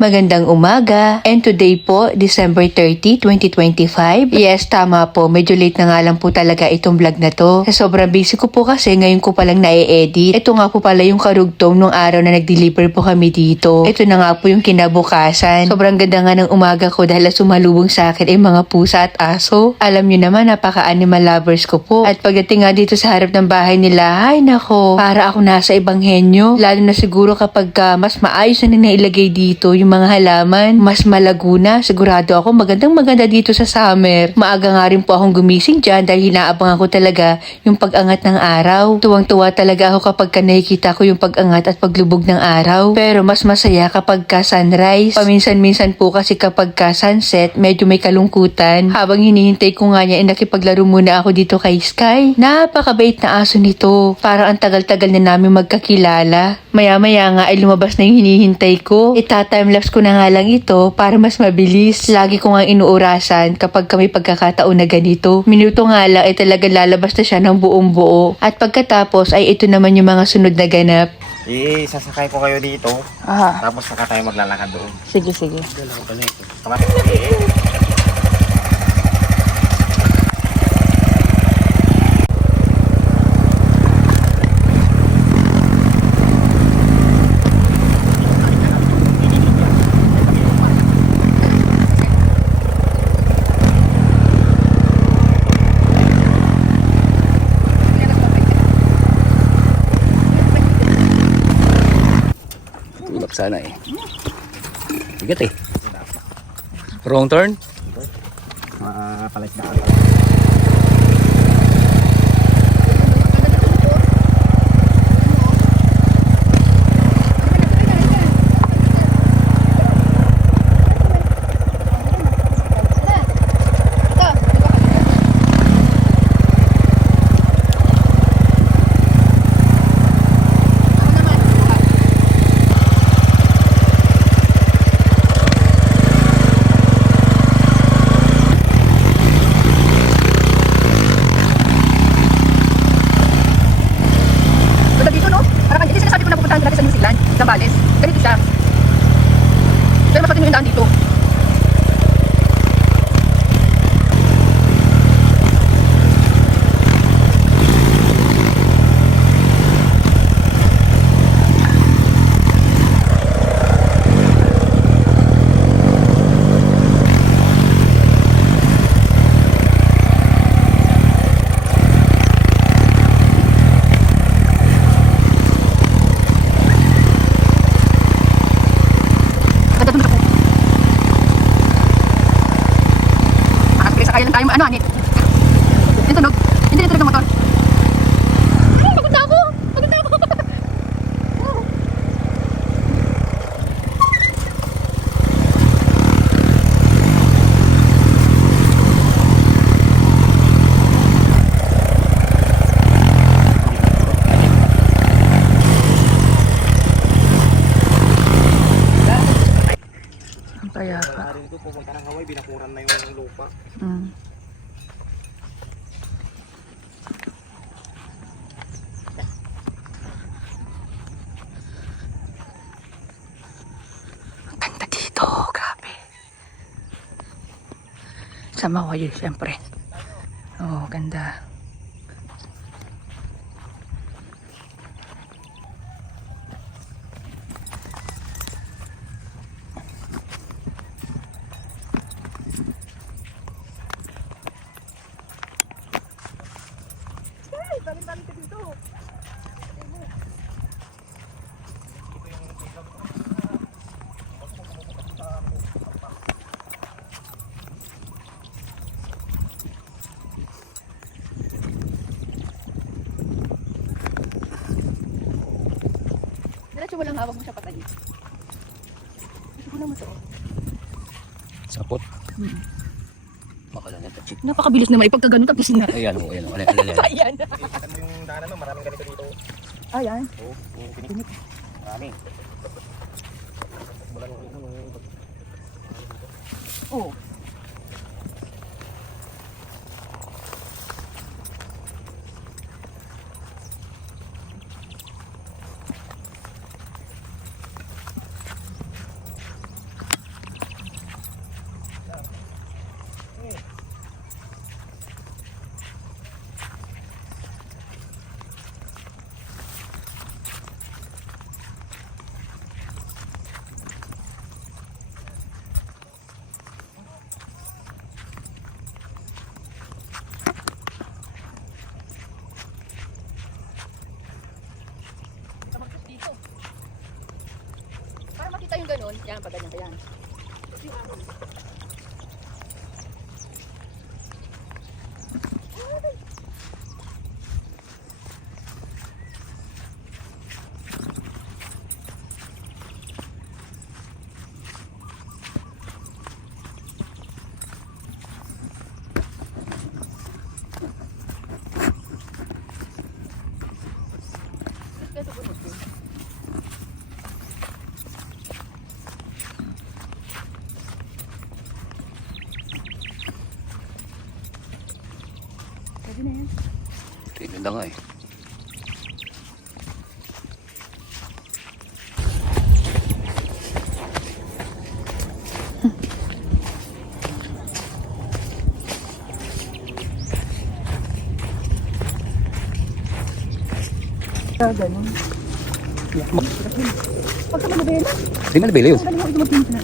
Magandang umaga, and today po, December 30, 2025. Yes, tama po, medyo late na nga lang po talaga itong vlog na to. Sa sobrang busy ko po kasi ngayon ko palang na-edit. Ito nga po pala yung karugtong nung araw na nag-deliver po kami dito. Ito na nga po yung kinabukasan. Sobrang ganda nga ng umaga ko dahil sumalubong sa akin ay mga pusa at aso. Alam nyo naman, napaka-animal lovers ko po. At pagdating nga dito sa harap ng bahay nila, ay nako, para ako nasa ibang henyo. Lalo na siguro kapag mas maayos na nailagay dito yung mga halaman, mas malago na. Sigurado ako magandang maganda dito sa summer. Maaga nga rin po akong gumising dyan dahil hinaabangan ko talaga yung pag-angat ng araw. Tuwang-tuwa talaga ako kapag nakikita ko yung pag-angat at paglubog ng araw. Pero mas masaya kapag sunrise. Paminsan-minsan po kasi kapag sunset, medyo may kalungkutan. Habang hinihintay ko nga niya, nakipaglaro muna ako dito kay Sky. Napakabait na aso nito. Parang ang tagal-tagal na namin magkakilala. Maya-maya nga ay lumabas na yung hinihintay ko. Ita-timelapse ko na nga lang ito para mas mabilis. Lagi ko nga inuurasan kapag kami pagkakataon na ganito. Minuto nga lang ay talaga lalabas na siya ng buong buo. At pagkatapos ay ito naman yung mga sunod na ganap. Sasakay ko kayo dito. Aha. Tapos saka tayo maglalakad doon. Sige, sige. Tulap sana eh. Bigat eh. Wrong turn? Palit na. Ganito siya. Pero mas yung daan dito. Kaya lang tayo ano ani. Yung tunog. Hindi na tunog ng motor. Ay, pagod na ako. Pagod na ako. Ang kaya pa. Dito pupunta ng Hawaii, binakuran na yung lupa. Ganda dito, grabe. Sama ko yun, siyempre. Oh, ganda. Balik-balik ka dito. Diretso walang hawak mo siya patay. Gusto ko naman ito. Sapot. Makalan na chik. Napakabilis naman ipagkaganon tapos na. Ayan o, ayan o. Ayan. Kita mo yung daanan mo, maraming ganito dito. Ayan. Oo, pinik. Marami. Oh. ganun, yan, pag ganyan ka yan. Pwede na yan. Tignan na nga eh. Ganun. Pagka manabela, Di malabili yun. galing mo ito magpinta.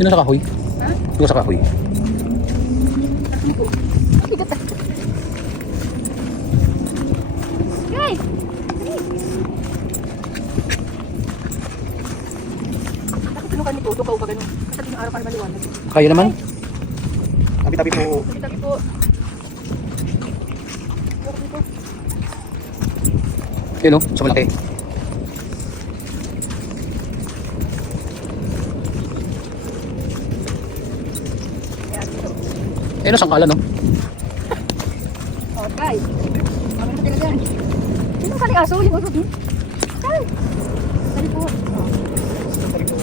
Yun sa kahoy. Yun sa kahoy. Guys! Bakit tulungan ni Toto? Kau pa ganun. Sabi ng araw para maliwanag. Kaya naman. Tabi-tabi po. Tabi-tabi po. Yun o, sa malaki. Ayun o, sangkalan no? Oh, guys. Mamaya na talaga yan. Sino kali aso? Yung aso din? Ay! Dali po. Oh. Tabi po.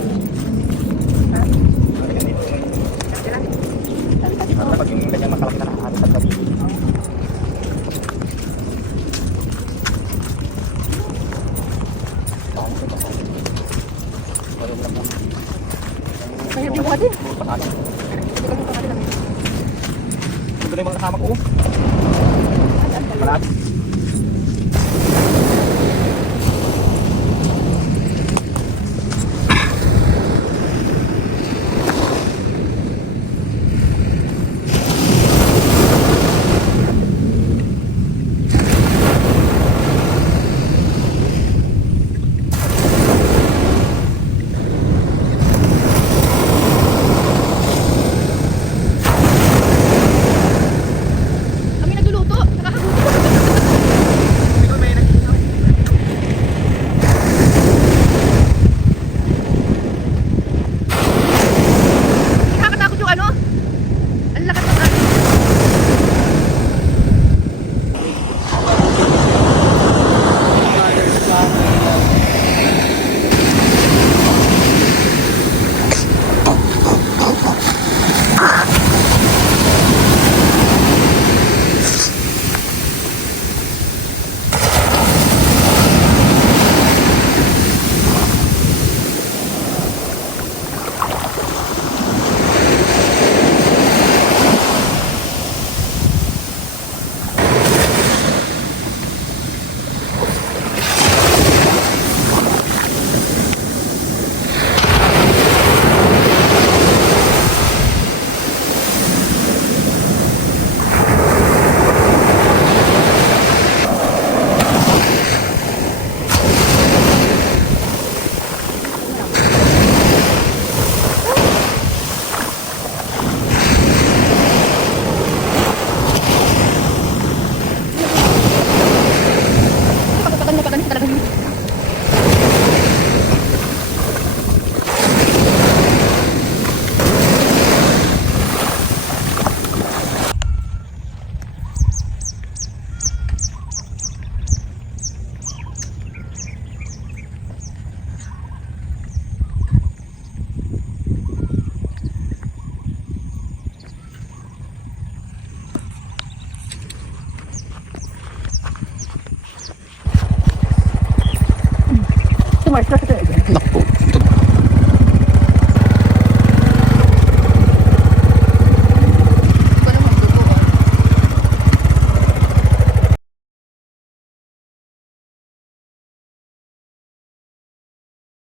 Ha? Balikan dito. Tabi-tabi po. Kapag yung ganyan makalaki na nakahalit at tabi. Kaya din po natin. Pasado. Hindi kami pa natin. Ito na yung mga kasama ko. Malapit.